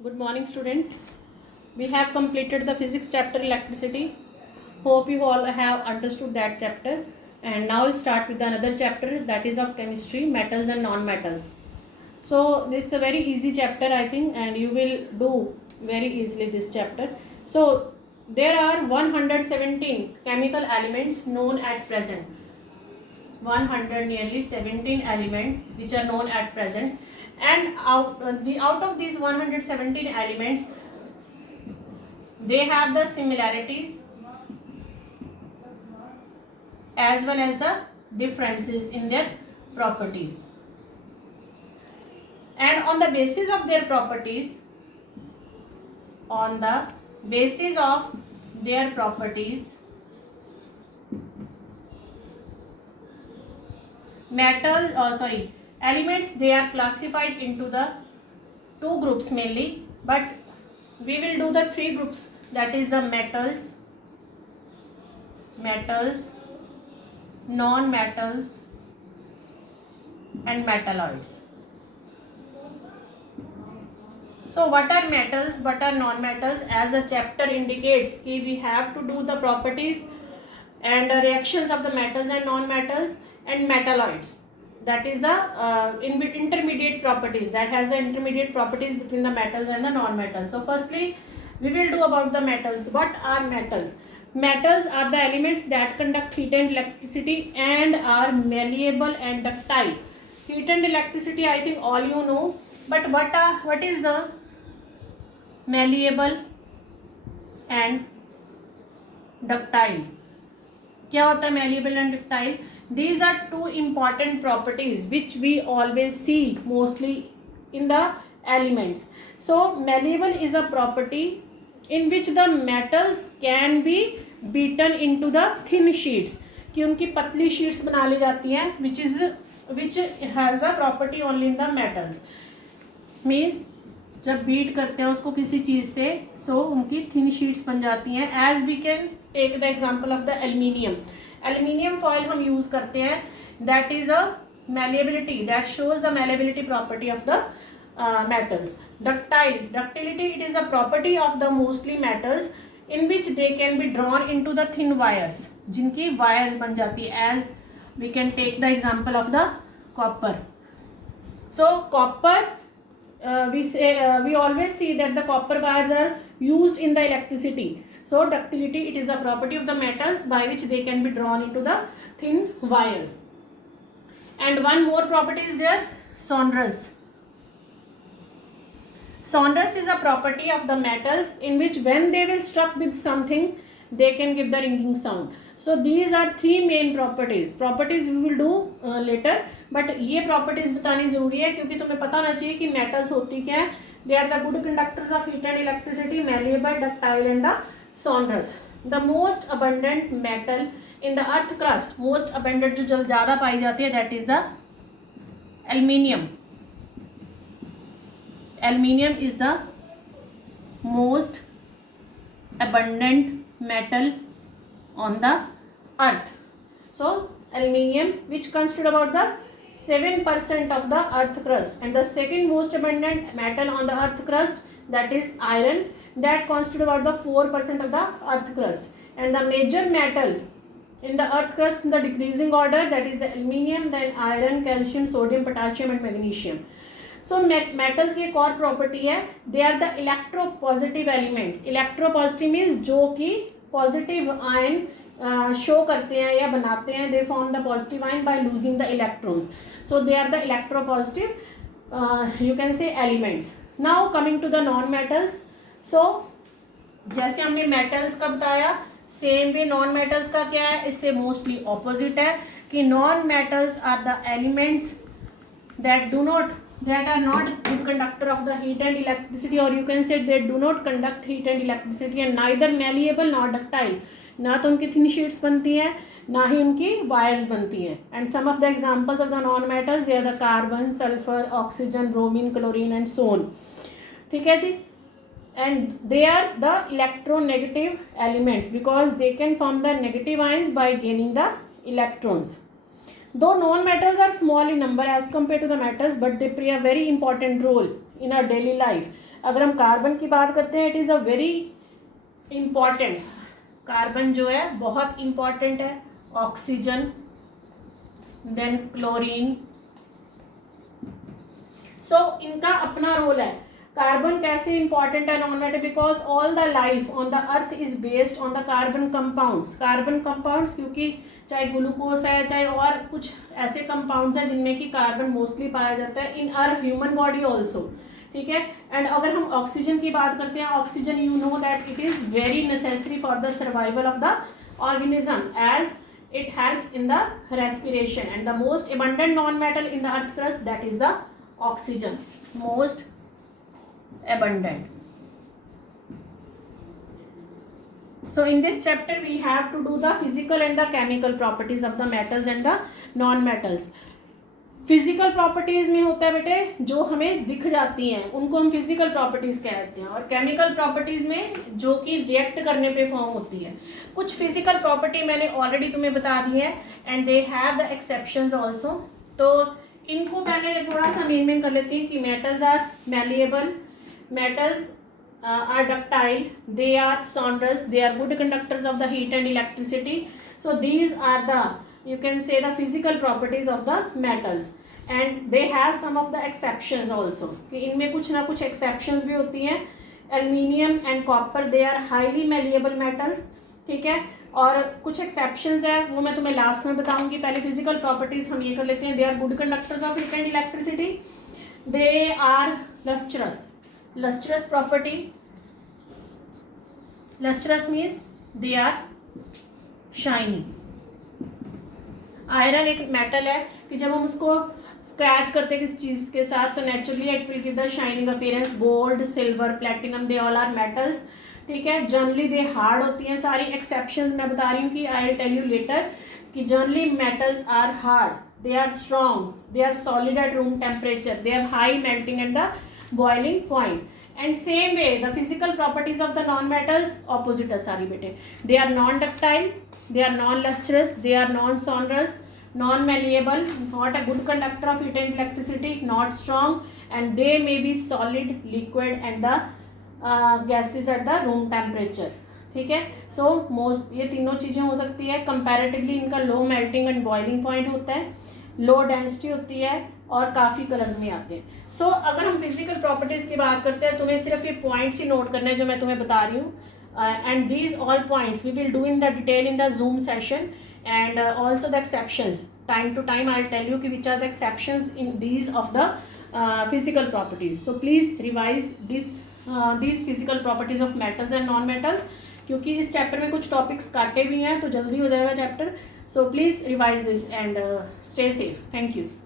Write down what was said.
Good morning, students. We have completed the physics chapter electricity. Hope you all have understood that chapter. And now we'll start with another chapter, that is of chemistry, metals and non-metals. So this is a very easy chapter, I think, and you will do very easily this chapter. So there are 117 chemical elements known at present. 100 nearly 17 elements which are known at present, and out of these 117 elements, they have the similarities as well as the differences in their properties, and on the basis of their properties, on the basis of their properties, elements, they are classified into the two groups mainly, but we will do the three groups, that is the metals, non-metals and metalloids. So what are metals, what are non-metals? As the chapter indicates, we have to do the properties and reactions of the metals and non-metals and metalloids, that is the intermediate properties, that has the intermediate properties between the metals and the non-metals. So firstly we will do about the metals. What are metals? Metals are the elements that conduct heat and electricity and are malleable and ductile. Heat and electricity, I think all you know, but what is the malleable and ductile? क्या होता है malleable and ductile? These are two important properties which we always see mostly in the elements. So malleable is a property in which the metals can be beaten into the thin sheets, कि उनकी पतली sheets बना ली जाती हैं, which has the property only in the metals. Means जब beat करते हैं उसको किसी चीज़ से, सो उनकी थिन शीट्स बन जाती हैं. As we can take the example of the aluminium foil हम यूज़ करते हैं, that is a malleability, that shows the malleability property of the metals. Ductility, it is a property of the mostly metals in which they can be drawn into the thin wires, जिनकी wires बन जाती है. as we can take the example of the copper. So copper, we always see that the copper wires are used in the electricity. So ductility, it is a property of the metals by which they can be drawn into the thin wires. And one more property is there, sonorous. Sonorous is a property of the metals in which when they will struck with something, they can give the ringing sound. So these are three main properties we will do later, but ये properties बतानी ज़रूरी है क्योंकि तुम्हें पता होना चाहिए कि metals होती क्या है. They are the good conductors of heat and electricity, malleable, ductile and the sonorous. The most abundant metal in the earth crust, most abundant जो ज़्यादा पाई जाती है, that is the aluminium. Aluminium is the most abundant metal on the earth. So aluminium, which constitute about the 7% of the earth crust, and the second most abundant metal on the earth crust, that is iron, that constitute about the 4% of the earth crust. And the major metal in the earth crust in the decreasing order, that is the aluminium, then iron, calcium, sodium, potassium and magnesium. So metals की एक और property है, they are the electropositive elements. Electropositive means जो कि positive ion show करते हैं या बनाते हैं, they form the positive ion by losing the electrons. So they are the electropositive you can say elements. Now coming to the non-metals. So जैसे हमने metals का बताया, सेम वे नॉन मेटल्स का क्या है, इससे मोस्टली ऑपोजिट है कि non metals are the elements that are not good conductor of the heat and electricity, or you can say they do not conduct heat and electricity, and neither malleable nor ductile. ना तो उनकी thin sheets बनती हैं, ना ही उनकी wires बनती हैं. And some of the examples of the non metals, they are the carbon, sulphur, oxygen, bromine, chlorine and so on. ठीक है जी. And they are the electronegative elements because they can form the negative ions by gaining the electrons. Though non-metals are small in number as compared to the metals, but they play a very important role in our daily life. अगर हम carbon की बात करते हैं, it is a very important, carbon जो है बहुत important है, ऑक्सीजन, देन क्लोरीन। सो इनका अपना रोल है। कार्बन कैसे इंपॉर्टेंट है non metal, because all the life on the earth is based on the carbon compounds. Carbon compounds, क्योंकि चाहे ग्लूकोज है, चाहे और कुछ ऐसे कंपाउंड्स हैं जिनमें कि कार्बन मोस्टली पाया जाता है in our human body also, ठीक है। एंड अगर हम ऑक्सीजन की बात करते हैं, oxygen you know that it is very necessary for the survival of the organism as it helps in the respiration, and the most abundant non-metal in the earth crust, that is the oxygen, most abundant. So in this chapter we have to do the physical and the chemical properties of the metals and the non-metals. Physical properties में होता है बेटे जो हमें दिख जाती हैं, उनको हम फिजिकल प्रॉपर्टीज कहते हैं, और केमिकल प्रॉपर्टीज में जो कि रिएक्ट करने पे फॉर्म होती है। कुछ फिजिकल प्रॉपर्टी मैंने ऑलरेडी तुम्हें बता दी है, and they have the exceptions also. तो इनको पहले थोड़ा सा मेन कर लेते हैं कि metals are malleable, metals are ductile, they are sonorous, they are good conductors of the heat and electricity. So these are the, you can say, the physical properties of the metals, and they have some of the exceptions also, कि इनमें कुछ ना कुछ exceptions भी होती हैं। Aluminium and copper, they are highly malleable metals, ठीक है। और कुछ exceptions है वो मैं तुम्हें लास्ट में बताऊंगी। पहले physical properties हम ये कर लेते हैं। They are good conductors of heat and electricity, they are lustrous, lustrous property, lustrous means they are shiny। Iron एक मेटल है कि जब हम उसको स्क्रैच करते हैं किसी चीज़ के साथ तो naturally it will give the shining appearance. Gold, silver, platinum, they all are metals, ठीक है। जनरली दे हार्ड होती हैं। सारी एक्सेप्शंस मैं बता रही हूँ कि I will tell you later कि generally metals are hard, they are strong, they are solid at room temperature, they have high melting and the boiling point. And same way the physical properties of the non-metals opposite है सारी बेटे। They are non-ductile, they are non-lustrous, they are non-sonorous, non-malleable, not a good conductor of heat and electricity, not strong, and they may be solid, liquid and the gases at the room temperature, ठीक है। So most ये तीनों चीज़ें हो सकती है। Comparatively इनका low melting and boiling point होता है, लो डेंसिटी होती है और काफ़ी कलर्स में आते हैं। सो अगर हम फिजिकल प्रॉपर्टीज़ की बात करते हैं, तुम्हें सिर्फ ये पॉइंट्स ही नोट करने हैं जो मैं तुम्हें बता रही हूँ। And these all points we will do in the detail in the Zoom session, and also the exceptions time to time I will tell you कि which are the exceptions in these of the physical properties. So please revise these physical properties of metals and non metals, क्योंकि इस chapter में कुछ topics काटे भी हैं तो जल्दी हो जाएगा chapter. So please revise this and stay safe. Thank you.